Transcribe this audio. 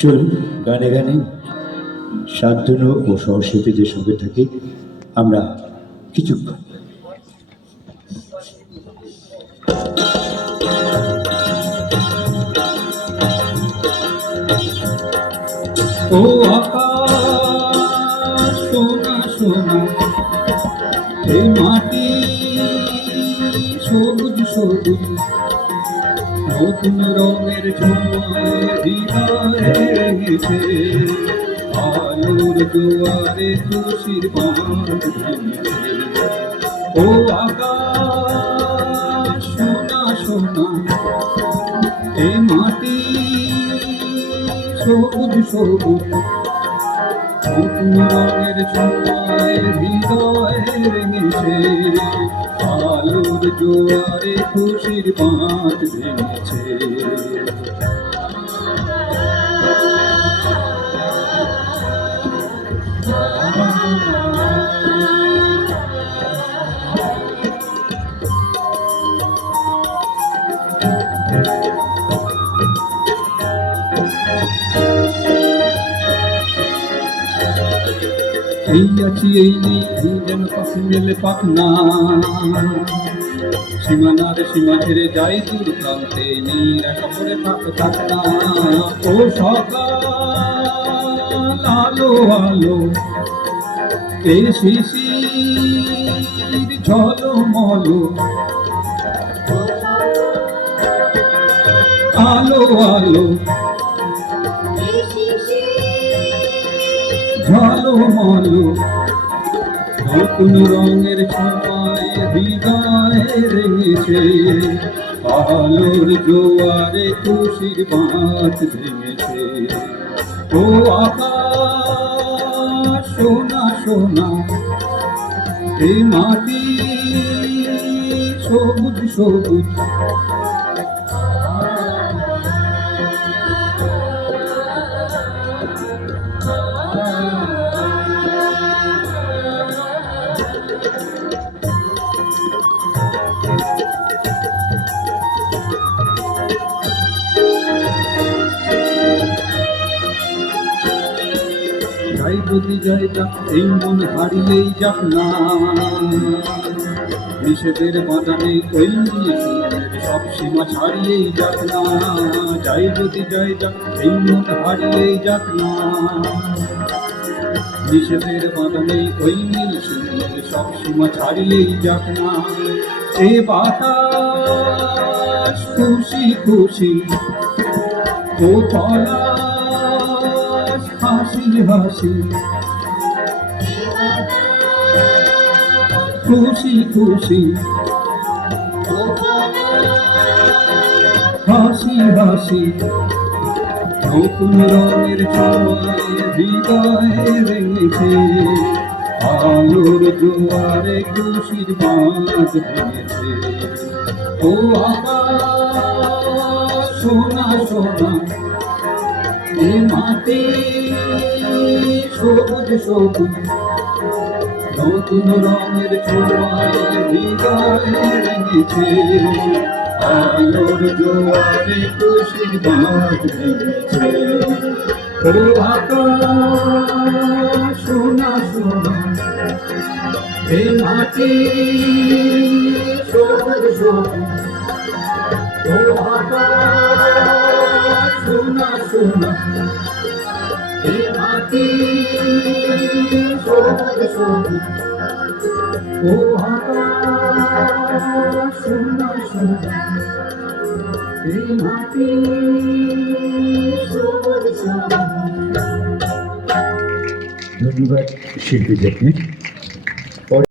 চলুন গানে গানে শান্তনু ও সহশিল্পীদের সঙ্গে থাকি আমরা কিছুক্ষণ। ও আকাশ সোনা সোনা, এই মাটি সবুজ সবুজ, নতুন রঙের ছোঁয়ায় হৃদয়ে রেখেছে, আলোর দুয়ারে খুশির বাঁধ ভেঙেছে। ও আকাশ সোনা সোনা, এই মাটি সবুজ সবুজ, নতুন রঙের ছোঁয়ায় হৃদয়ে রেঙেছে, আলোর জোয়ারে খুশির বাঁধ ভেঙেছে। এই আছি এই নেই, এই যেন পাখি মেলে পাখনা, সীমানার সীমা ছেড়ে যাই দূর প্রান্তে, নীর একা পড়ে থাক না। ও সকাল আলো আলো, এ শিশির ঝলমল, আলো আলো ঝলমল, নতুন রঙের ছোঁয়ায় হৃদয়ে রেঙেছে, আলোর জোয়ারে খুশির বাঁধ ভেঙেছে। ও আকাশ সোনা সোনা, এই মাটি সবুজ সবুজ, যাই যদি যাই যাক এই মন হারিয়েই যাক না, নিষেধের বাঁধানে ওই সব সীমা ছাড়িয়েই যাক না। যাই যদি যাই যাক এই মন হারিয়েই যাক না, নিষেধের বাঁধানে ওই নীল সব সীমা ছাড়িয়েই যাক না। এ বাতাস খুশি খুশি, ও পলাশ হাসি হাসি, খুশি খুশি, হাসি হাসি, নতুন রঙের ছোঁয়ায় হৃদয়ে রেঙেছে, আলোর জোয়ারে খুশির বাঁধ ভেঙেছে। ও আকাশ সোনা সোনা, এ মাটি সবুজ সবুজ, নতুন রঙের ছোঁয়ায় হৃদয়ে রেঙেছে, আলোর জোয়ারে খুশির বাঁধ ভেঙেছে। ও আকাশ সোনা সোনা, এ মাটি সবুজ সবুজ, ও আকাশ সোনা সোনা, এ মাটি সবুজ সবুজ, ও আকাশ সোনা সোনা, এ মাটি সবুজ সবুজ। ধন্যবাদ শিল্পীদেরকে।